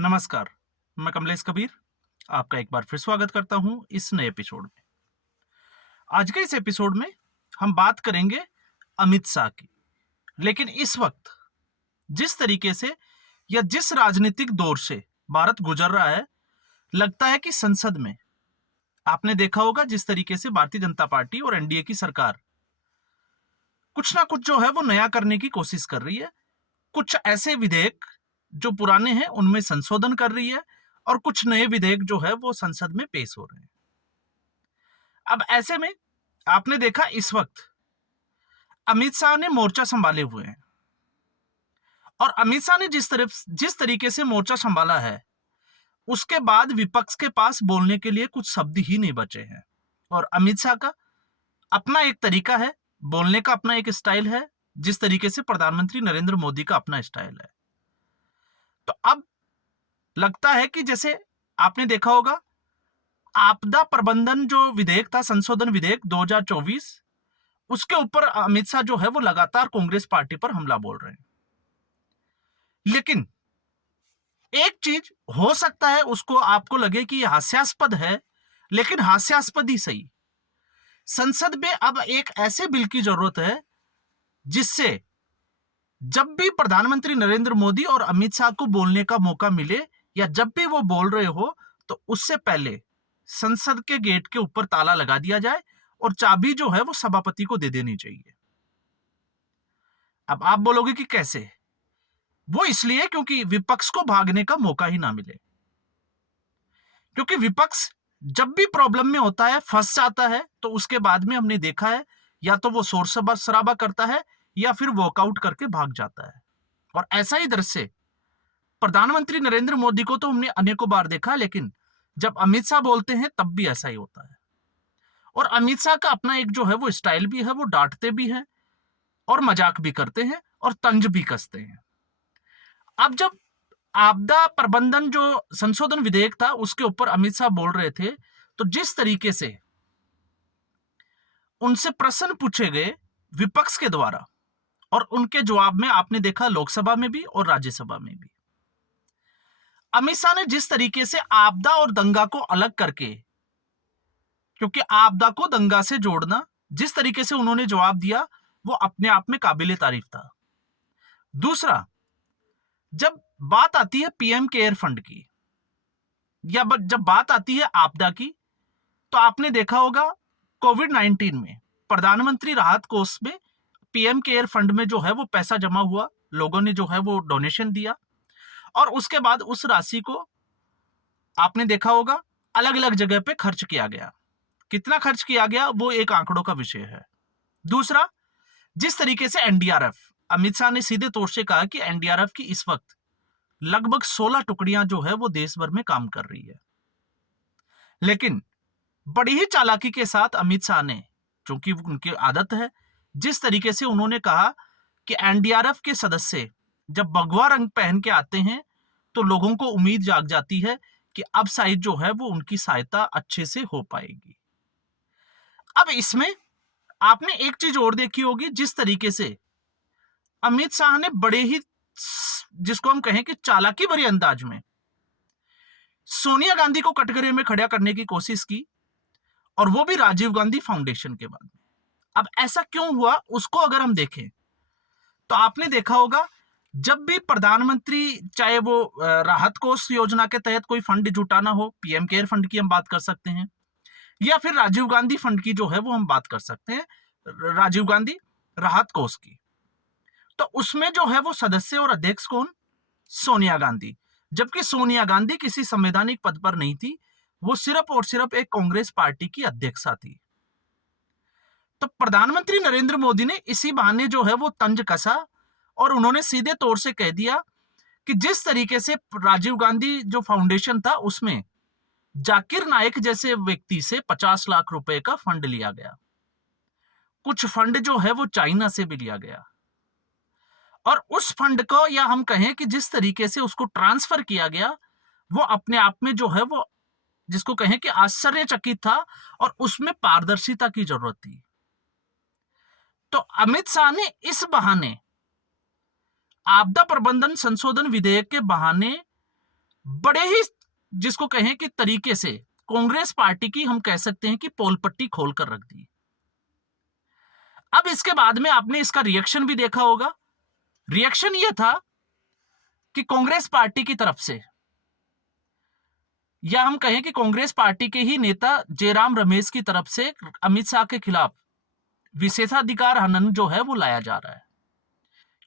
नमस्कार, मैं कमलेश कबीर आपका एक बार फिर स्वागत करता हूं इस नए एपिसोड में। आज के इस एपिसोड में हम बात करेंगे अमित शाह की। लेकिन इस वक्त जिस तरीके से या जिस राजनीतिक दौर से भारत गुजर रहा है, लगता है कि संसद में आपने देखा होगा जिस तरीके से भारतीय जनता पार्टी और एनडीए की सरकार कुछ ना कुछ जो है वो नया करने की कोशिश कर रही है। कुछ ऐसे विधेयक जो पुराने हैं उनमें संशोधन कर रही है और कुछ नए विधेयक जो है वो संसद में पेश हो रहे हैं। अब ऐसे में आपने देखा इस वक्त अमित शाह ने मोर्चा संभाले हुए हैं और अमित शाह ने जिस तरीके से मोर्चा संभाला है, उसके बाद विपक्ष के पास बोलने के लिए कुछ शब्द ही नहीं बचे हैं। और अमित शाह का अपना एक तरीका है, बोलने का अपना एक स्टाइल है, जिस तरीके से प्रधानमंत्री नरेंद्र मोदी का अपना स्टाइल है। तो अब लगता है कि जैसे आपने देखा होगा आपदा प्रबंधन जो विधेयक था, संशोधन विधेयक 2024, उसके ऊपर अमित शाह जो है वो लगातार कांग्रेस पार्टी पर हमला बोल रहे हैं। लेकिन एक चीज हो सकता है उसको आपको लगे कि यह हास्यास्पद है, लेकिन हास्यास्पद ही सही। संसद में अब एक ऐसे बिल की जरूरत है जिससे जब भी प्रधानमंत्री नरेंद्र मोदी और अमित शाह को बोलने का मौका मिले या जब भी वो बोल रहे हो तो उससे पहले संसद के गेट के ऊपर ताला लगा दिया जाए और चाबी जो है वो सभापति को दे देनी चाहिए। अब आप बोलोगे कि कैसे? वो इसलिए क्योंकि विपक्ष को भागने का मौका ही ना मिले। क्योंकि विपक्ष जब भी प्रॉब्लम में होता है, फंस जाता है, तो उसके बाद में हमने देखा है या तो वो शोर शराबा करता है या फिर वॉकआउट करके भाग जाता है। और ऐसा ही दृश्य प्रधानमंत्री नरेंद्र मोदी को तो हमने अनेकों बार देखा, लेकिन जब अमित शाह बोलते हैं तब भी ऐसा ही होता है। और अमित शाह का अपना एक जो है वो स्टाइल भी है, वो डांटते भी हैं और मजाक भी करते हैं और तंज भी कसते हैं। अब जब आपदा प्रबंधन जो संशोधन विधेयक था उसके ऊपर अमित शाह बोल रहे थे, तो जिस तरीके से उनसे प्रश्न पूछे गए विपक्ष के द्वारा और उनके जवाब में आपने देखा लोकसभा में भी और राज्यसभा में भी, अमित शाह ने जिस तरीके से आपदा और दंगा को अलग करके, क्योंकि आपदा को दंगा से जोड़ना, जिस तरीके से उन्होंने जवाब दिया वो अपने आप में काबिले तारीफ था। दूसरा, जब बात आती है पीएम केयर फंड की या जब बात आती है आपदा की, तो आपने देखा होगा कोविड-19 में प्रधानमंत्री राहत कोष में पीएम केयर फंड में जो है वो पैसा जमा हुआ, लोगों ने जो है वो डोनेशन दिया और उसके बाद उस राशि को आपने देखा होगा अलग अलग जगह पे खर्च किया गया। कितना खर्च किया गया वो एक आंकड़ों का विषय है। दूसरा, जिस तरीके से एनडीआरएफ, अमित शाह ने सीधे तौर से कहा कि एनडीआरएफ की इस वक्त लगभग 16 टुकड़ियां जो है वो देश भर में काम कर रही है। लेकिन बड़ी ही चालाकी के साथ अमित शाह ने, क्योंकि उनकी आदत है, जिस तरीके से उन्होंने कहा कि एनडीआरएफ के सदस्य जब भगवा रंग पहन के आते हैं तो लोगों को उम्मीद जाग जाती है कि अब शायद जो है वो उनकी सहायता अच्छे से हो पाएगी। अब इसमें आपने एक चीज और देखी होगी, जिस तरीके से अमित शाह ने बड़े ही, जिसको हम कहें कि चालाकी भरे अंदाज में सोनिया गांधी को कटघरे में खड़ा करने की कोशिश की और वो भी राजीव गांधी फाउंडेशन के बाद। अब ऐसा क्यों हुआ उसको अगर हम देखें तो आपने देखा होगा जब भी प्रधानमंत्री, चाहे वो राहत कोष योजना के तहत कोई फंड जुटाना हो, पीएम केयर फंड की हम बात कर सकते हैं या फिर राजीव गांधी फंड की जो है वो हम बात कर सकते हैं, राजीव गांधी राहत कोष की, तो उसमें जो है वो सदस्य और अध्यक्ष कौन? सोनिया गांधी। जबकि सोनिया गांधी किसी संवैधानिक पद पर नहीं थी, वो सिर्फ और सिर्फ एक कांग्रेस पार्टी की अध्यक्षा थी। तो प्रधानमंत्री नरेंद्र मोदी ने इसी बहाने जो है वो तंज कसा और उन्होंने सीधे तौर से कह दिया कि जिस तरीके से राजीव गांधी जो फाउंडेशन था उसमें जाकिर नाइक जैसे व्यक्ति से 50 लाख रुपए का फंड लिया गया, कुछ फंड जो है वो चाइना से भी लिया गया और उस फंड को, या हम कहें कि जिस तरीके से उसको ट्रांसफर किया गया, वो अपने आप में जो है वो, जिसको कहें कि आश्चर्यचकित था और उसमें पारदर्शिता की जरूरत थी। तो अमित शाह ने इस बहाने आपदा प्रबंधन संशोधन विधेयक के बहाने बड़े ही जिसको कहें कि तरीके से कांग्रेस पार्टी की हम कह सकते हैं कि पोल पट्टी खोलकर रख दी। अब इसके बाद में आपने इसका रिएक्शन भी देखा होगा। रिएक्शन यह था कि कांग्रेस पार्टी की तरफ से, या हम कहें कि कांग्रेस पार्टी के ही नेता जयराम रमेश की तरफ से अमित शाह के खिलाफ विशेषाधिकार हनन जो है वो लाया जा रहा है।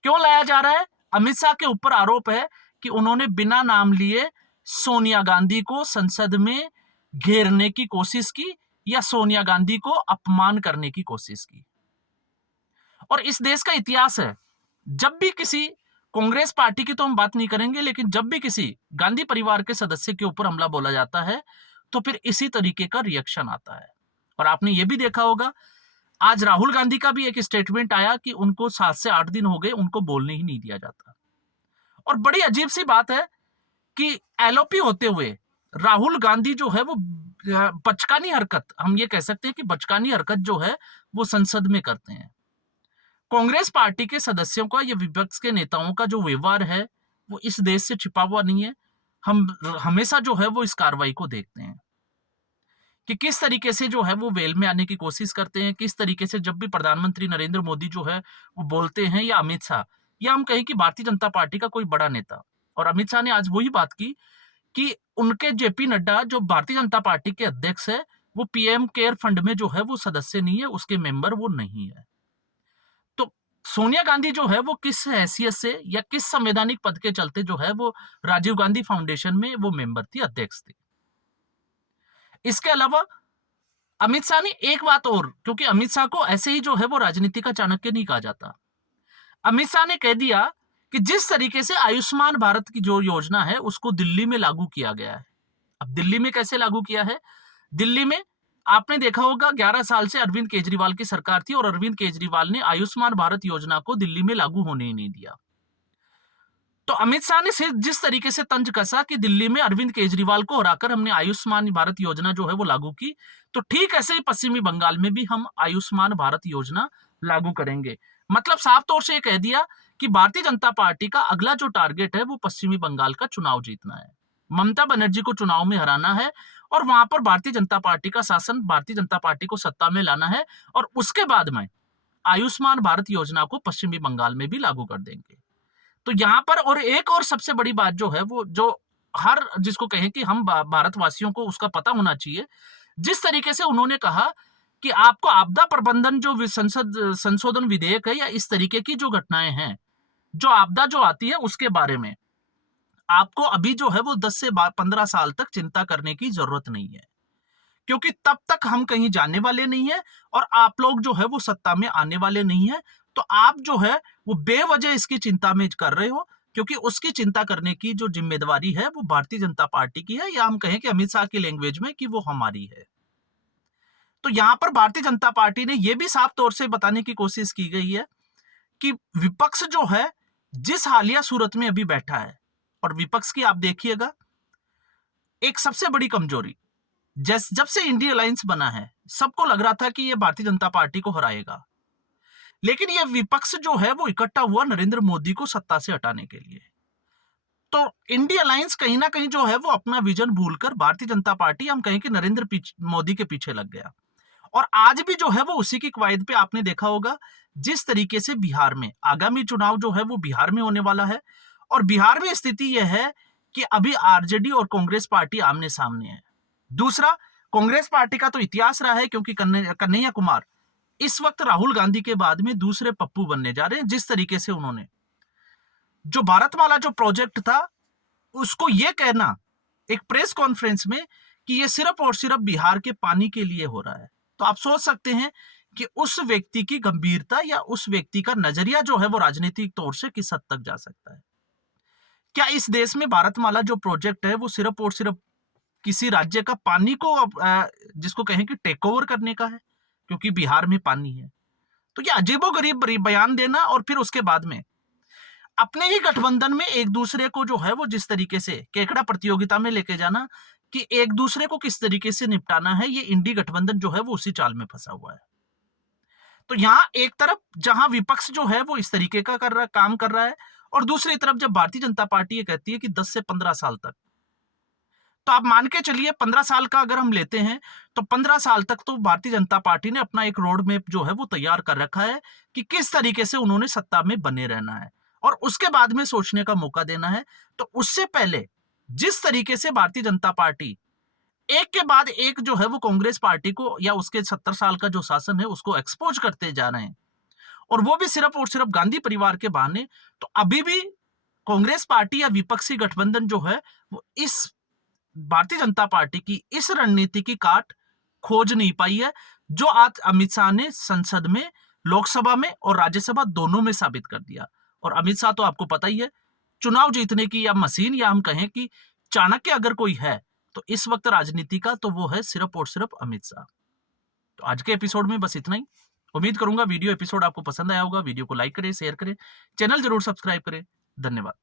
क्यों लाया जा रहा है? अमित शाह के ऊपर आरोप है कि उन्होंने बिना नाम लिए सोनिया गांधी को संसद में घेरने की कोशिश की या सोनिया गांधी को अपमान करने की कोशिश की। और इस देश का इतिहास है, जब भी किसी कांग्रेस पार्टी की तो हम बात नहीं करेंगे, लेकिन जब भी किसी गांधी परिवार के सदस्य के ऊपर हमला बोला जाता है तो फिर इसी तरीके का रिएक्शन आता है। और आपने ये भी देखा होगा, आज राहुल गांधी का भी एक स्टेटमेंट आया कि उनको 7 से 8 दिन हो गए, उनको बोलने ही नहीं दिया जाता। और बड़ी अजीब सी बात है कि एलओपी होते हुए राहुल गांधी जो है वो बचकानी हरकत, हम ये कह सकते हैं कि बचकानी हरकत जो है वो संसद में करते हैं। कांग्रेस पार्टी के सदस्यों का या विपक्ष के नेताओं का जो व्यवहार है वो इस देश से छिपा हुआ नहीं है। हम हमेशा जो है वो इस कार्रवाई को देखते हैं कि किस तरीके से जो है वो वेल में आने की कोशिश करते हैं, किस तरीके से जब भी प्रधानमंत्री नरेंद्र मोदी जो है वो बोलते हैं, या अमित शाह, या हम कहें कि भारतीय जनता पार्टी का कोई बड़ा नेता। और अमित शाह ने आज वही बात की कि उनके जेपी नड्डा जो भारतीय जनता पार्टी के अध्यक्ष है वो पीएम केयर फंड में जो है वो सदस्य नहीं है, उसके मेंबर वो नहीं है। तो सोनिया गांधी जो है वो किस हैसियत से या किस संवैधानिक पद के चलते जो है वो राजीव गांधी फाउंडेशन में वो मेंबर थी, अध्यक्ष थी। इसके अलावा अमित शाह ने एक बात और, क्योंकि अमित शाह को ऐसे ही जो है वो राजनीति का चाणक्य नहीं कहा जाता, अमित शाह ने कह दिया कि जिस तरीके से आयुष्मान भारत की जो योजना है उसको दिल्ली में लागू किया गया है। अब दिल्ली में कैसे लागू किया है? दिल्ली में आपने देखा होगा 11 साल से अरविंद केजरीवाल की सरकार थी और अरविंद केजरीवाल ने आयुष्मान भारत योजना को दिल्ली में लागू होने ही नहीं दिया। तो अमित शाह ने सिर्फ जिस तरीके से तंज कसा कि दिल्ली में अरविंद केजरीवाल को हराकर हमने आयुष्मान भारत योजना जो है वो लागू की, तो ठीक ऐसे ही पश्चिमी बंगाल में भी हम आयुष्मान भारत योजना लागू करेंगे। मतलब साफ तौर से ये कह दिया कि भारतीय जनता पार्टी का अगला जो टारगेट है वो पश्चिमी बंगाल का चुनाव जीतना है, ममता बनर्जी को चुनाव में हराना है और वहां पर भारतीय जनता पार्टी का शासन, भारतीय जनता पार्टी को सत्ता में लाना है, और उसके बाद में आयुष्मान भारत योजना को पश्चिमी बंगाल में भी लागू कर देंगे। तो यहां पर और एक और सबसे बड़ी बात जो है वो, जो हर जिसको कहें कि हम भारतवासियों को उसका पता होना चाहिए, जिस तरीके से उन्होंने कहा कि आपको आपदा प्रबंधन जो संशोधन विधेयक है या इस तरीके की जो घटनाएं हैं, जो आपदा जो आती है उसके बारे में आपको अभी जो है वो 10 से 15 साल तक चिंता करने की जरूरत नहीं है, क्योंकि तब तक हम कहीं जाने वाले नहीं है और आप लोग जो है वो सत्ता में आने वाले नहीं है। तो आप जो है वो बेवजह इसकी चिंता में कर रहे हो, क्योंकि उसकी चिंता करने की जो जिम्मेदारी है वो भारतीय जनता पार्टी की है, या हम कहें कि अमित शाह की लैंग्वेज में कि वो हमारी है। तो यहां पर भारतीय जनता पार्टी ने यह भी साफ तौर से बताने की कोशिश की गई है कि विपक्ष जो है जिस हालिया सूरत में अभी बैठा है, और विपक्ष की आप देखिएगा एक सबसे बड़ी कमजोरी, जब से इंडिया अलायंस बना है सबको लग रहा था कि यह भारतीय जनता पार्टी को हराएगा, लेकिन यह विपक्ष जो है वो इकट्ठा हुआ नरेंद्र मोदी को सत्ता से हटाने के लिए। तो इंडिया अलायंस कहीं ना कहीं जो है वो अपना विजन भूलकर भारतीय जनता पार्टी, हम कहें कि नरेंद्र मोदी के पीछे लग गया। और आज भी जो है वो उसी की कवायद पे आपने देखा होगा, जिस तरीके से बिहार में आगामी चुनाव जो है वो बिहार में होने वाला है, और बिहार में स्थिति यह है कि अभी आरजेडी और कांग्रेस पार्टी आमने सामने है। दूसरा, कांग्रेस पार्टी का तो इतिहास रहा है, क्योंकि कन्हैया कुमार इस वक्त राहुल गांधी के बाद में दूसरे पप्पू बनने जा रहे हैं। जिस तरीके से उन्होंने जो भारतमाला जो प्रोजेक्ट था उसको यह कहना एक प्रेस कॉन्फ्रेंस में कि यह सिर्फ और सिर्फ बिहार के पानी के लिए हो रहा है, तो आप सोच सकते हैं कि उस व्यक्ति की गंभीरता या उस व्यक्ति का नजरिया जो है वो राजनीतिक तौर से किस हद तक जा सकता है। क्या इस देश में भारतमाला जो प्रोजेक्ट है वो सिर्फ और सिर्फ किसी राज्य का पानी को जिसको कहें कि टेक ओवर करने का है, क्योंकि बिहार में पानी है? तो ये अजीबोगरीब बयान देना और फिर उसके बाद में अपने ही गठबंधन में एक दूसरे को जो है वो जिस तरीके से केकड़ा प्रतियोगिता में लेके जाना कि एक दूसरे को किस तरीके से निपटाना है, ये इंडी गठबंधन जो है वो उसी चाल में फंसा हुआ है। तो यहां एक तरफ जहां विपक्ष जो है वो इस तरीके का काम कर रहा है, और दूसरी तरफ जब भारतीय जनता पार्टी ये कहती है कि 10 से 15 साल तक तो आप मान के चलिए 15 साल का अगर हम लेते हैं तो 15 साल तक तो भारतीय जनता पार्टी ने अपना एक रोड मैप जो है वो तैयार कर रखा है कि किस तरीके से उन्होंने सत्ता में बने रहना है और उसके बाद में सोचने का मौका देना है। तो उससे पहले जिस तरीके से भारतीय जनता पार्टी एक के बाद एक जो है वो कांग्रेस पार्टी को या उसके 70 साल का जो शासन है उसको एक्सपोज करते जा रहे हैं और वो भी सिर्फ और सिर्फ गांधी परिवार के बहाने, तो अभी भी कांग्रेस पार्टी या विपक्षी गठबंधन जो है वो इस भारतीय जनता पार्टी की इस रणनीति की काट खोज नहीं पाई है, जो आज अमित शाह ने संसद में, लोकसभा में और राज्यसभा दोनों में साबित कर दिया। और अमित शाह तो आपको पता ही है, चुनाव जीतने की या मशीन, या हम कहें कि चाणक्य अगर कोई है तो इस वक्त राजनीति का तो वो है सिर्फ और सिर्फ अमित शाह। तो आज के एपिसोड में बस इतना ही। उम्मीद करूंगा वीडियो एपिसोड आपको पसंद आया होगा। वीडियो को लाइक करें, शेयर करें, चैनल जरूर सब्सक्राइब करें। धन्यवाद।